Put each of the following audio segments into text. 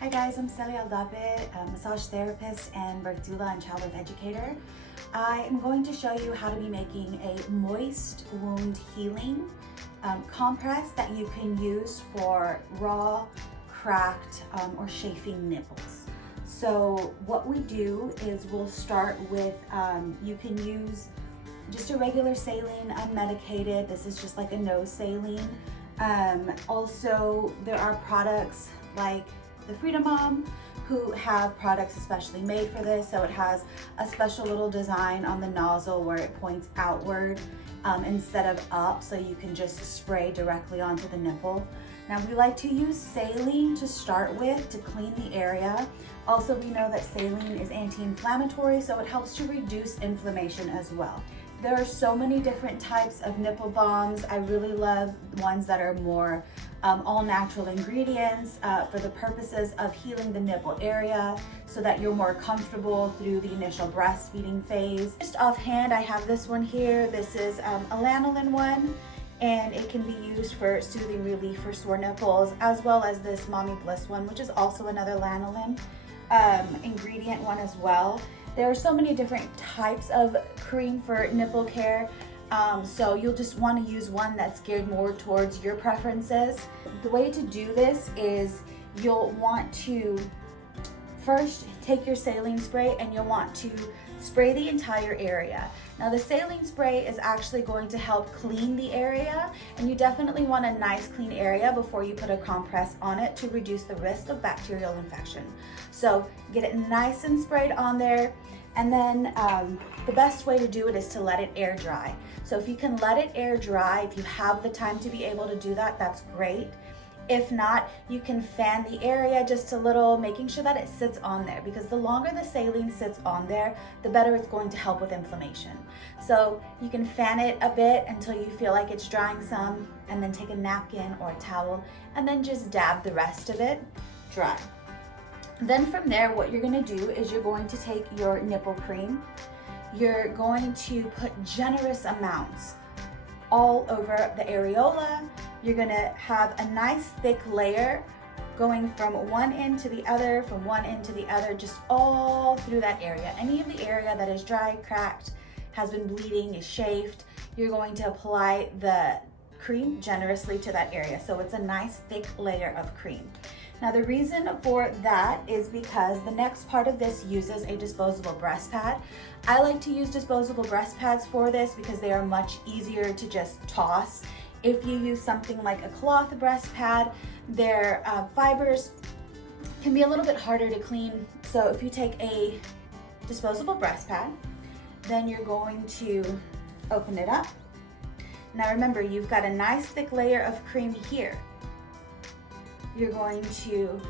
Hi guys, I'm Celia Aldape, a massage therapist and birth doula and childbirth educator. I am going to show you how to be making a moist wound healing compress that you can use for raw, cracked, or chafing nipples. So what we do is we'll start with, you can use just a regular saline unmedicated. This is just like a nose saline. Also, there are products like the Freedom Mom who have products especially made for this. So it has a special little design on the nozzle where it points outward instead of up, so you can just spray directly onto the nipple. Now we like to use saline to start with to clean the area. Also, we know that saline is anti-inflammatory, so it helps to reduce inflammation as well. There are so many different types of nipple balms. I really love ones that are more all natural ingredients for the purposes of healing the nipple area so that you're more comfortable through the initial breastfeeding phase. Just offhand, I have this one here. This is a lanolin one, and it can be used for soothing relief for sore nipples, as well as this Mommy Bliss one, which is also another lanolin ingredient one as well. There are so many different types of cream for nipple care. So you'll just want to use one that's geared more towards your preferences. The way to do this is you'll want to first take your saline spray and you'll want to spray the entire area. Now the saline spray is actually going to help clean the area, and you definitely want a nice clean area before you put a compress on it to reduce the risk of bacterial infection. So get it nice and sprayed on there. And then the best way to do it is to let it air dry. So if you can let it air dry, if you have the time to be able to do that, that's great. If not, you can fan the area just a little, making sure that it sits on there, because the longer the saline sits on there, the better it's going to help with inflammation. So you can fan it a bit until you feel like it's drying some, and then take a napkin or a towel and then just dab the rest of it dry. Then from there, what you're gonna do is you're going to take your nipple cream. You're going to put generous amounts all over the areola. You're gonna have a nice thick layer going from one end to the other, from one end to the other, just all through that area. Any of the area that is dry, cracked, has been bleeding, is chafed, you're going to apply the cream generously to that area. So it's a nice thick layer of cream. Now the reason for that is because the next part of this uses a disposable breast pad. I like to use disposable breast pads for this because they are much easier to just toss. If you use something like a cloth breast pad, their fibers can be a little bit harder to clean. So if you take a disposable breast pad, then you're going to open it up. Now remember, you've got a nice thick layer of cream here. You're going to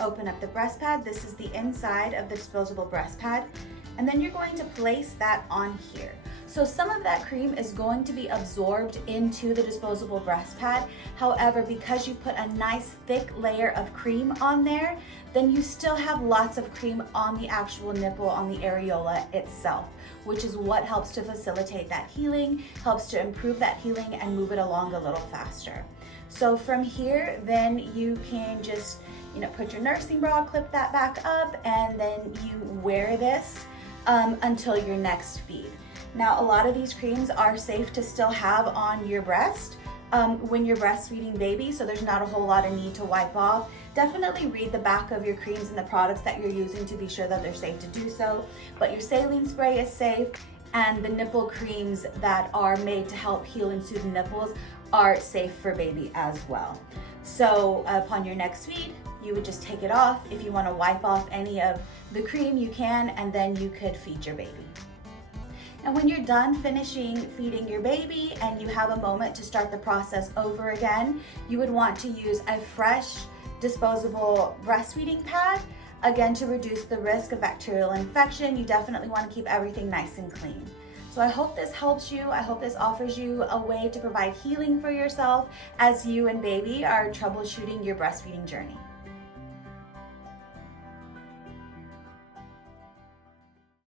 open up the breast pad. This is the inside of the disposable breast pad. And then you're going to place that on here. So some of that cream is going to be absorbed into the disposable breast pad. However, because you put a nice thick layer of cream on there, then you still have lots of cream on the actual nipple, on the areola itself, which is what helps to facilitate that healing, helps to improve that healing and move it along a little faster. So from here, then you can just, put your nursing bra, clip that back up, and then you wear this until your next feed. Now, a lot of these creams are safe to still have on your breast when you're breastfeeding baby, so there's not a whole lot of need to wipe off. Definitely read the back of your creams and the products that you're using to be sure that they're safe to do so, but your saline spray is safe, and the nipple creams that are made to help heal and soothe the nipples are safe for baby as well. So upon your next feed, you would just take it off. If you want to wipe off any of the cream, you can, and then you could feed your baby. And when you're done finishing feeding your baby and you have a moment to start the process over again, you would want to use a fresh disposable breastfeeding pad, again to reduce the risk of bacterial infection. You definitely want to keep everything nice and clean. So I hope this helps you. I hope this offers you a way to provide healing for yourself as you and baby are troubleshooting your breastfeeding journey.